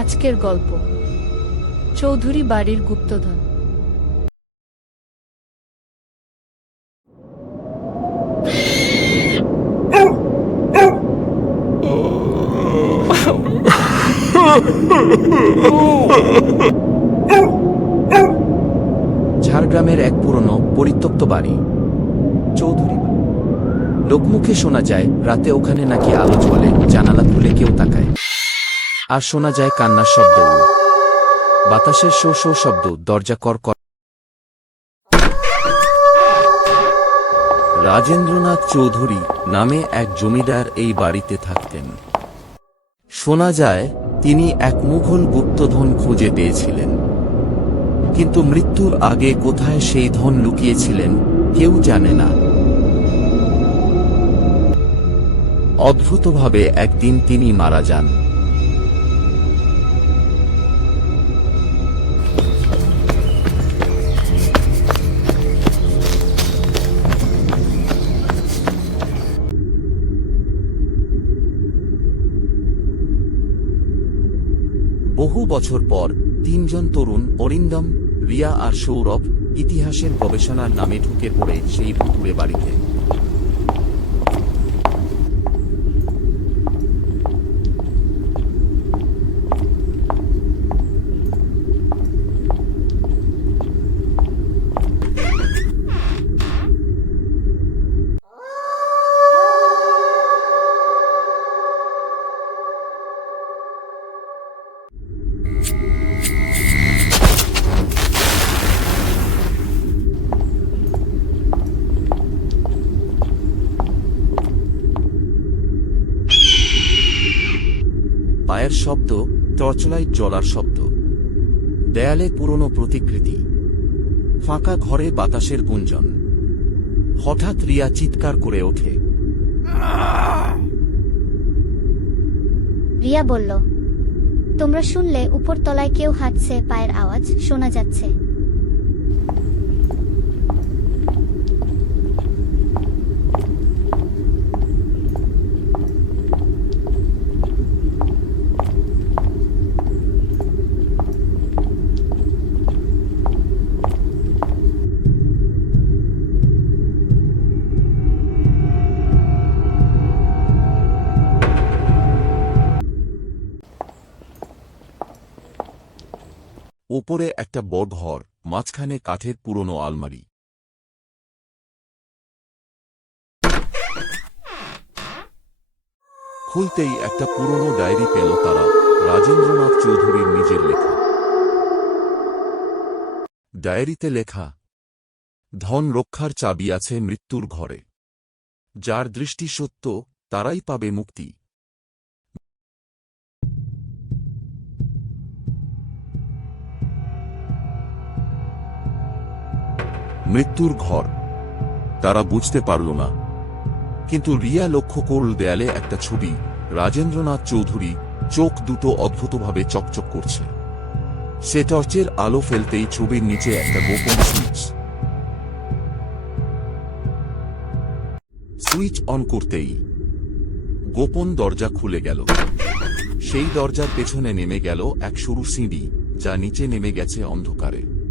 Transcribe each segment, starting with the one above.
আজকের গল্প। চৌধুরী বাড়ির গুপ্তধন। ঝাড়গ্রামের এক পুরনো, পরিত্যক্ত বাড়ি। চৌধুরী। লোকমুখে শোনা যায়, রাতে ওখানে নাকি আলো জ্বলে, জানালা খুলে কেউ তাকায়। আর শোনা যায় কান্নার শব্দ। বাতাসের শো শো শব্দ, দরজা কর রাজেন্দ্রনাথ চৌধুরী নামে এক জমিদার এই বাড়িতে থাকতেন। শোনা যায়, তিনি এক মুঘল গুপ্তধন খুঁজে পেয়েছিলেন। কিন্তু মৃত্যুর আগে কোথায় সেই ধন লুকিয়েছিলেন, কেউ জানে না। অদ্ভুতভাবে একদিন তিনি মারা যান। বহু বছর পর তিনজন তরুণ অরিন্দম, রিয়া আর সৌরভ ইতিহাসের গবেষণার নামে ঢুকে পড়ে সেই ভুতুড়ে বাড়িতে। পায়ের শব্দ, টর্চলাইট জ্বলার শব্দ। দেয়ালে পুরনো প্রতিকৃতি। ফাঁকা ঘরে বাতাসের গুঞ্জন। হঠাৎ রিয়া চিৎকার করে ওঠে। রিয়া বলল, তোমরা শুনলে উপর তলায় কেউ হাঁটছে, পায়ের আওয়াজ শোনা যাচ্ছে। ওপরে একটা বড় ঘর, মাঝখানে কাঠের পুরনো আলমারি। খুলতেই একটা পুরনো ডায়েরি পেল তারা, রাজেন্দ্রনাথ চৌধুরীর নিজের লেখা। ডায়েরিতে লেখা, ধন রক্ষার চাবি আছে মৃত্যুর ঘরে। যার দৃষ্টি সত্য, তারাই পাবে মুক্তি। মৃত্যুর ঘর। তারা বুঝতে পারল না। কিন্তু রিয়া লক্ষ্য করল দেয়ালে একটা ছবি। রাজেন্দ্রনাথ চৌধুরী চোখ দুটো অদ্ভুতভাবে চকচক করছে। সে টর্চের আলো ফেলতেই ছবির নিচে একটা গোপন সুইচ সুইচ অন করতেই গোপন দরজা খুলে গেল। সেই দরজার পেছনে নেমে গেল এক সরু সিঁড়ি, যা নিচে নেমে গেছে অন্ধকারে।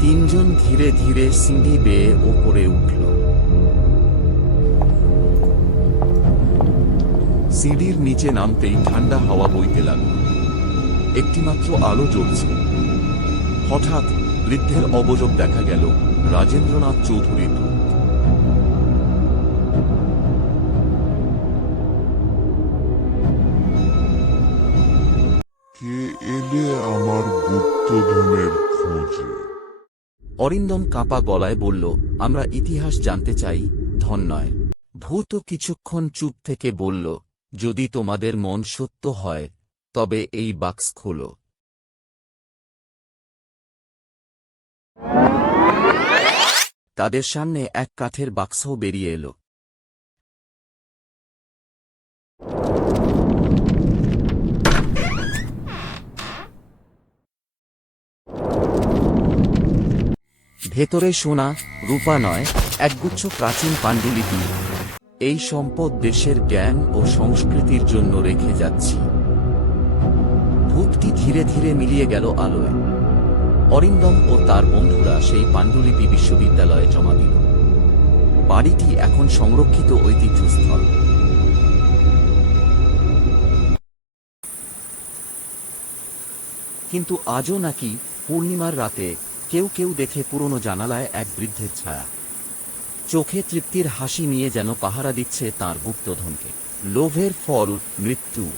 তিনজন ধীরে ধীরে সিঁড়ি বেয়ে ওপরে উঠল। সিঁড়ির নিচে নামতেই ঠান্ডা হাওয়া বইতে লাগল। একটিমাত্র আলো জ্বলছে। হঠাৎ বৃদ্ধের অবযোগ দেখা গেল রাজেন্দ্রনাথ চৌধুরীর। কে এলে আমার গুপ্তধনের খোঁজে? অরিন্দম কাঁপা গলায় বলল, আমরা ইতিহাস জানতে চাই, ধন নয়। ভূত কিছুক্ষণ চুপ থেকে বলল, যদি তোমাদের মন সত্য হয়, তবে এই বাক্স খোলো। তাদের সামনে এক কাঠের বাক্সও বেরিয়ে এলো। ভেতরে সোনা, রূপা নয়, একগুচ্ছ প্রাচীন পাণ্ডুলিপি। এই সম্পদ দেশের জ্ঞান ও সংস্কৃতির জন্য রেখে যাচ্ছি। ভূতটি ধীরে ধীরে মিলিয়ে গেল আলোয়। অরিন্দম ও তার বন্ধুরা সেই পাণ্ডুলিপি বিশ্ববিদ্যালয়ে জমা দিল। বাড়িটি এখন সংরক্ষিত ঐতিহ্যস্থল। কিন্তু আজও নাকি পূর্ণিমার রাতে কেউ কেউ দেখে পুরনো জানালায় এক বৃদ্ধের ছায়া। চোখে তৃপ্তির হাসি নিয়ে যেন পাহারা দিচ্ছে তার গুপ্তধনকে। লোভের ফল মৃত্যু।